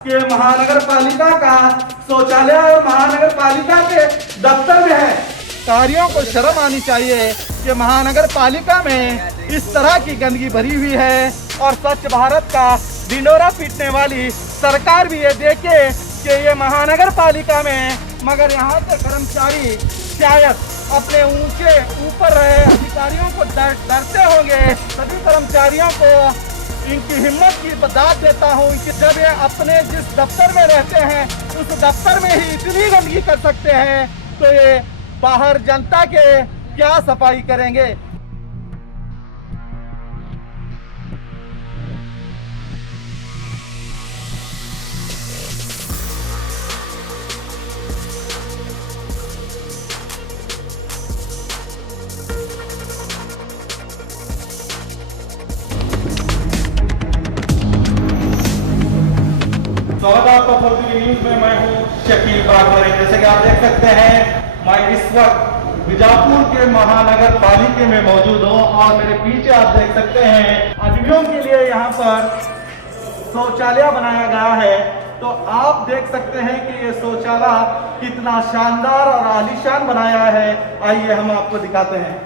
कि महानगर पालिका का शौचालय और महानगर पालिका के दफ्तर में है। कार्यों को शर्म आनी चाहिए कि महानगर पालिका में इस तरह की गंदगी भरी हुई है और स्वच्छ भारत का ढिंढोरा पीटने वाली सरकार भी ये देखे कि ये महानगर पालिका में, मगर यहाँ के कर्मचारी शायद अपने ऊंचे ऊपर रहे अधिकारियों को डरते होंगे। सभी कर्मचारियों को इनकी हिम्मत की दाद देता हूँ कि जब ये अपने जिस दफ्तर में रहते हैं उस दफ्तर में ही इतनी गंदगी कर सकते हैं तो ये बाहर जनता के क्या सफाई करेंगे। स्वागत है आपका फॉर्चून न्यूज में। मैं हूं शकील बागवानी। जैसे कि आप देख सकते हैं मैं इस वक्त बीजापुर के महानगर पालिका में मौजूद हूं और मेरे पीछे आप देख सकते हैं अतिथियों के लिए यहां पर शौचालय बनाया गया है। तो आप देख सकते हैं कि ये शौचालय कितना शानदार और आलीशान बनाया है। आइए हम आपको दिखाते हैं।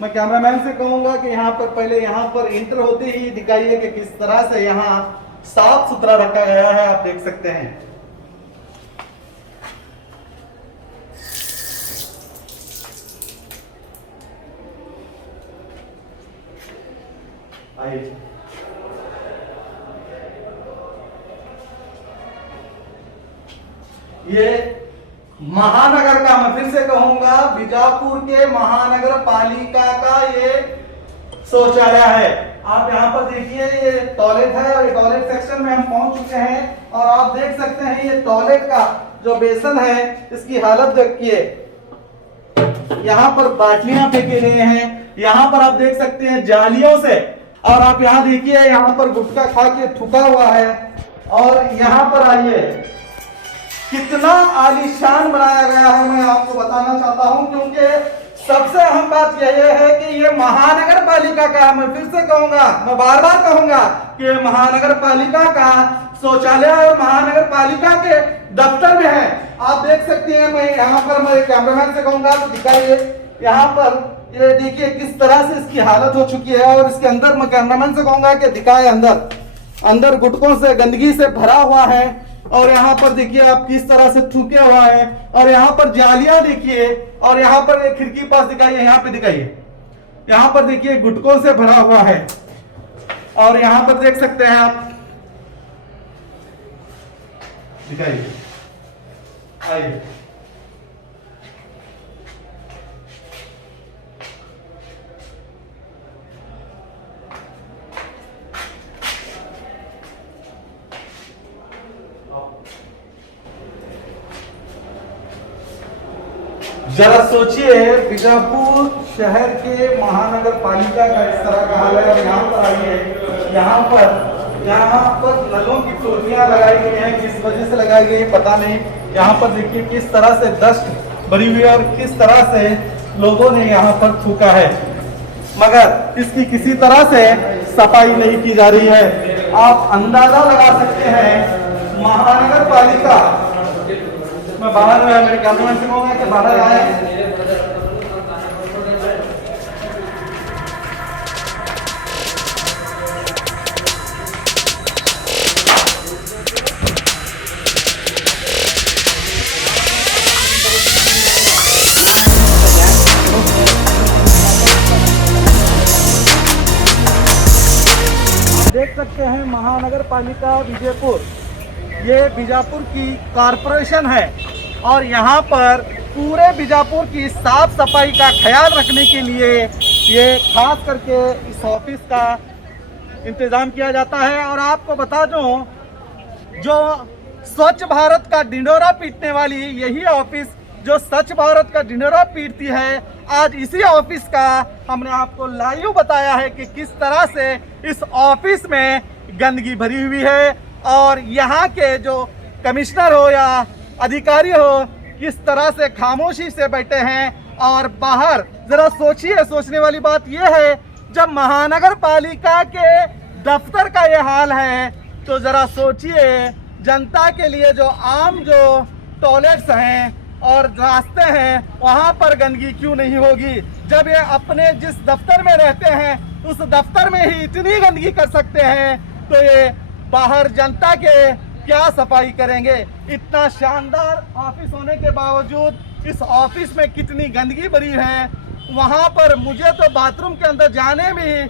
मैं कैमरामैन से कहूंगा कि यहाँ पर पहले यहाँ पर इंटर होते ही दिखाइए कि किस तरह से यहाँ साफ सुथरा रखा गया है। आप देख सकते हैं। आइए ये महानगर का, मैं फिर से कहूंगा, बीजापुर के महानगर पालिका का ये शौचालय है। आप यहाँ पर देखिए ये टॉयलेट है और ये टॉयलेट सेक्शन में हम पहुंच चुके हैं और आप देख सकते हैं ये टॉयलेट का जो बेसन है इसकी हालत देखिए। यहाँ पर बाटलियां फेंके गए हैं। यहाँ पर आप देख सकते हैं जालियों से, और आप यहाँ देखिए यहाँ पर गुटखा खा के थूका हुआ है। और यहाँ पर आइए कितना आलीशान बनाया गया है, मैं आपको बताना चाहता हूं, क्योंकि सबसे अहम बात यह है कि ये महानगर पालिका का, मैं फिर से कहूंगा, मैं बार बार कहूंगा कि महानगर पालिका का शौचालय और महानगर पालिका के दफ्तर में है। आप देख सकते हैं। मैं यहाँ पर मैं कैमरामैन से कहूंगा तो दिखाइए। यहाँ पर ये देखिए किस तरह से इसकी हालत हो चुकी है और इसके अंदर मैं कैमरामैन से कहूंगा कि दिखाए अंदर गुटकों से गंदगी से भरा हुआ है। और यहाँ पर देखिए आप किस तरह से थूके हुआ है। और यहाँ पर जालियां देखिए और यहाँ पर एक खिड़की पास दिखाइए, यहाँ पे दिखाइए, यहाँ पर देखिए गुटकों से भरा हुआ है। और यहाँ पर देख सकते हैं आप, दिखाइए, आइए। जरा सोचिए बीजापुर शहर के महानगर पालिका का इस तरह का हाल है। और यहाँ पर आइए, यहाँ पर नलों की टोटियां लगाई गई हैं। किस वजह से लगाई गई है पता नहीं। यहाँ पर देखिए किस तरह से डस्ट भरी हुई है और किस तरह से लोगों ने यहाँ पर थूका है, मगर इसकी किसी तरह से सफाई नहीं की जा रही है। आप अंदाजा लगा सकते हैं महानगर पालिका, मैं बाहर मेरे कैमरामैन से कहूंगा कि बाहर आए। देख सकते हैं महानगर पालिका बीजापुर, ये बीजापुर की कॉरपोरेशन है और यहाँ पर पूरे बीजापुर की साफ सफाई का ख्याल रखने के लिए ये खास करके इस ऑफिस का इंतजाम किया जाता है। और आपको बता दूं, जो स्वच्छ भारत का ढिंढोरा पीटने वाली यही ऑफिस जो स्वच्छ भारत का ढिंढोरा पीटती है, आज इसी ऑफिस का हमने आपको लाइव बताया है कि किस तरह से इस ऑफिस में गंदगी भरी हुई है। और यहाँ के जो कमिश्नर हो या अधिकारी हो किस तरह से खामोशी से बैठे हैं। और बाहर जरा सोचिए, सोचने वाली बात यह है जब महानगर पालिका के दफ्तर का ये हाल है तो जरा सोचिए जनता के लिए जो आम जो टॉयलेट्स हैं और रास्ते हैं वहां पर गंदगी क्यों नहीं होगी। जब ये अपने जिस दफ्तर में रहते हैं उस दफ्तर में ही इतनी गंदगी कर सकते हैं तो ये बाहर जनता के क्या सफाई करेंगे। इतना शानदार ऑफिस होने के बावजूद इस ऑफिस में कितनी गंदगी भरी है। वहां पर मुझे तो बाथरूम के अंदर जाने में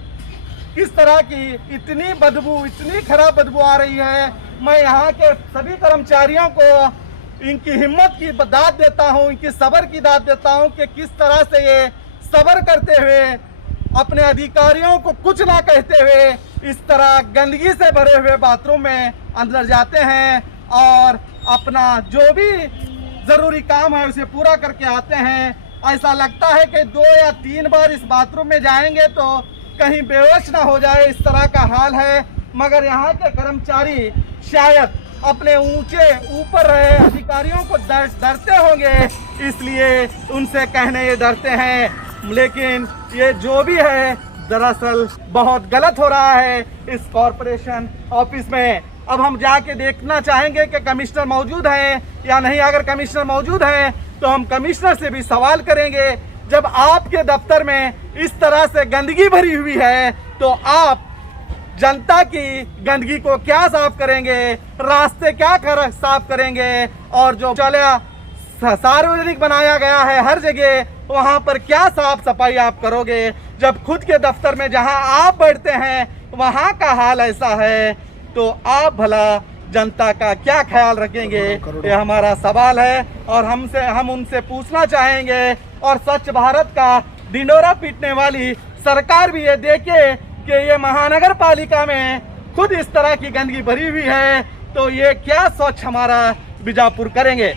किस तरह की इतनी बदबू, इतनी खराब बदबू आ रही है। मैं यहाँ के सभी कर्मचारियों को इनकी हिम्मत की दाद देता हूँ, इनकी सब्र की दाद देता हूँ कि किस तरह से ये सब्र करते हुए अपने अधिकारियों को कुछ ना कहते हुए इस तरह गंदगी से भरे हुए बाथरूम में अंदर जाते हैं और अपना जो भी जरूरी काम है उसे पूरा करके आते हैं। ऐसा लगता है कि 2 या 3 बार इस बाथरूम में जाएंगे तो कहीं बेहोश ना हो जाए, इस तरह का हाल है। मगर यहाँ के कर्मचारी शायद अपने ऊंचे ऊपर रहे अधिकारियों को डरते होंगे, इसलिए उनसे कहने ये डरते हैं। लेकिन ये जो भी है दरअसल बहुत गलत हो रहा है इस कॉरपोरेशन ऑफिस में। अब हम जाके देखना चाहेंगे कि कमिश्नर मौजूद है या नहीं। अगर कमिश्नर मौजूद है तो हम कमिश्नर से भी सवाल करेंगे, जब आपके दफ्तर में इस तरह से गंदगी भरी हुई है तो आप जनता की गंदगी को क्या साफ करेंगे, रास्ते क्या साफ करेंगे, और जो शौचालय सार्वजनिक बनाया गया है हर जगह वहां पर क्या साफ सफाई आप करोगे, जब खुद के दफ्तर में जहां आप बैठते हैं वहां का हाल ऐसा है तो आप भला जनता का क्या ख्याल रखेंगे। ये हमारा सवाल है और हम उनसे पूछना चाहेंगे। और स्वच्छ भारत का ढिंडोरा पीटने वाली सरकार भी ये देखे कि ये महानगर पालिका में खुद इस तरह की गंदगी भरी हुई है तो ये क्या स्वच्छ हमारा बीजापुर करेंगे।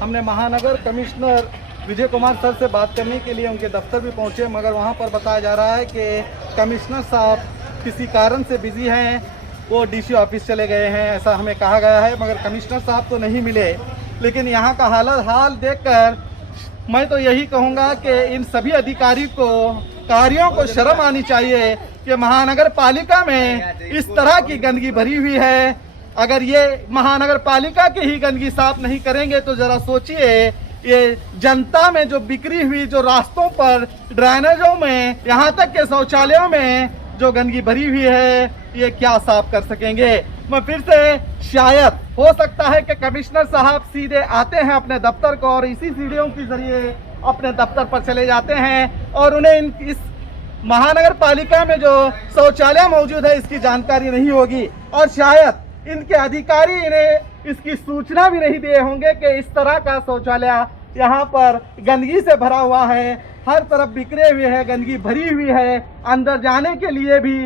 हमने महानगर कमिश्नर विजय कुमार सर से बात करने के लिए उनके दफ्तर भी पहुंचे, मगर वहां पर बताया जा रहा है कि कमिश्नर साहब किसी कारण से बिजी हैं, वो डीसी ऑफिस चले गए हैं, ऐसा हमें कहा गया है। मगर कमिश्नर साहब तो नहीं मिले। लेकिन यहाँ का हाल देखकर मैं तो यही कहूँगा कि इन सभी अधिकारी को कार्यों को शर्म आनी चाहिए कि महानगर पालिका में इस तरह की गंदगी भरी हुई है। अगर ये महानगर पालिका की ही गंदगी साफ नहीं करेंगे तो जरा सोचिए ये जनता में जो बिखरी हुई जो रास्तों पर, ड्रेनेजों में, यहाँ तक के शौचालयों में जो गंदगी भरी हुई है ये क्या साफ कर सकेंगे। मैं फिर से शायद हो सकता है कि कमिश्नर साहब सीधे आते हैं अपने दफ्तर को और इसी सीढ़ियों के जरिए अपने दफ्तर पर चले जाते हैं और उन्हें इस महानगर पालिका में जो शौचालय मौजूद है इसकी जानकारी नहीं होगी और शायद इनके अधिकारी इन्हें इसकी सूचना भी नहीं दिए होंगे कि इस तरह का शौचालय यहाँ पर गंदगी से भरा हुआ है, हर तरफ बिखरे हुए है, गंदगी भरी हुई है। अंदर जाने के लिए भी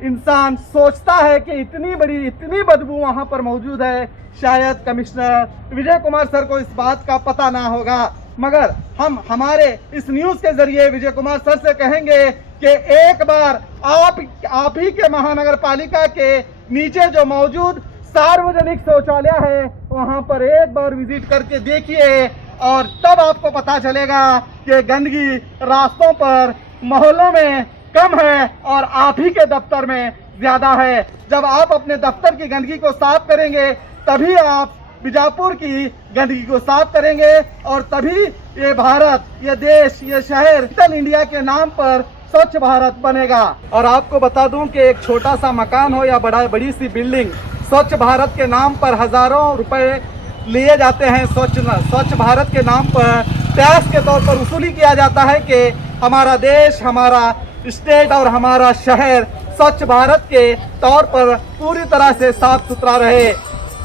इंसान सोचता है कि इतनी बदबू वहाँ पर मौजूद है। शायद कमिश्नर विजय कुमार सर को इस बात का पता ना होगा, मगर हम हमारे इस न्यूज़ के जरिए विजय कुमार सर से कहेंगे कि एक बार आप ही के महानगर पालिका के नीचे जो मौजूद सार्वजनिक शौचालय है वहां पर एक बार विजिट करके देखिए और तब आपको पता चलेगा कि गंदगी रास्तों पर, मोहल्लों में कम है और आप ही के दफ्तर में ज्यादा है। जब आप अपने दफ्तर की गंदगी को साफ करेंगे तभी आप बीजापुर की गंदगी को साफ करेंगे और तभी ये भारत, ये देश, ये शहर डिजिटल इंडिया के नाम पर स्वच्छ भारत बनेगा। और आपको बता दूं कि एक छोटा सा मकान हो या बड़ी सी बिल्डिंग, स्वच्छ भारत के नाम पर हजारों रुपए लिए जाते हैं। स्वच्छ भारत के नाम पर टैक्स के तौर पर वसूली किया जाता है कि हमारा देश, हमारा स्टेट और हमारा शहर स्वच्छ भारत के तौर पर पूरी तरह से साफ सुथरा रहे।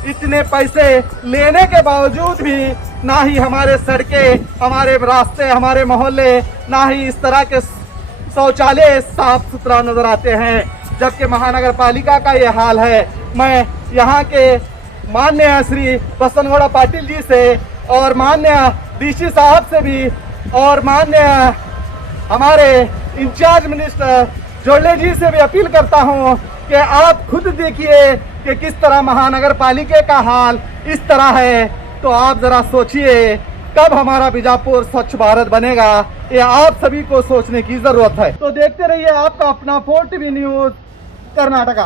इतने पैसे लेने के बावजूद भी ना ही हमारे सड़कें, हमारे रास्ते, हमारे मोहल्ले, ना ही इस तरह के शौचालय साफ सुथरा नजर आते हैं, जबकि महानगर पालिका का ये हाल है। मैं यहाँ के माननीय श्री बसंत गौड़ा पाटिल जी से और माननीय डीसी साहब से भी और माननीय हमारे इंचार्ज मिनिस्टर जोड़ले जी से भी अपील करता हूँ कि आप खुद देखिए कि किस तरह महानगर पालिका का हाल इस तरह है। तो आप जरा सोचिए कब हमारा बीजापुर स्वच्छ भारत बनेगा, ये आप सभी को सोचने की जरूरत है। तो देखते रहिए आपका अपना 4 टीवी न्यूज कर्नाटका।